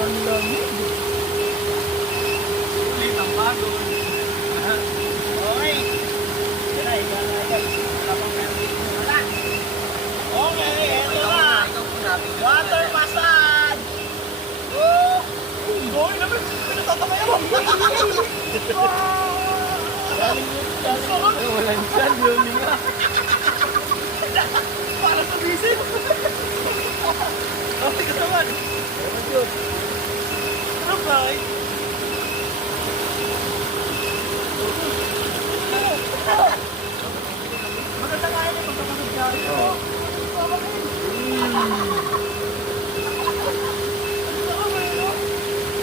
Ang lamig. Ulit ang bago. Okay. Okay, eto na. Water massage. Woo! Goy naman. Pinatatamay ako. Walang dyan, yun nga. Para sa bisin. Okay ka naman. Ano ba?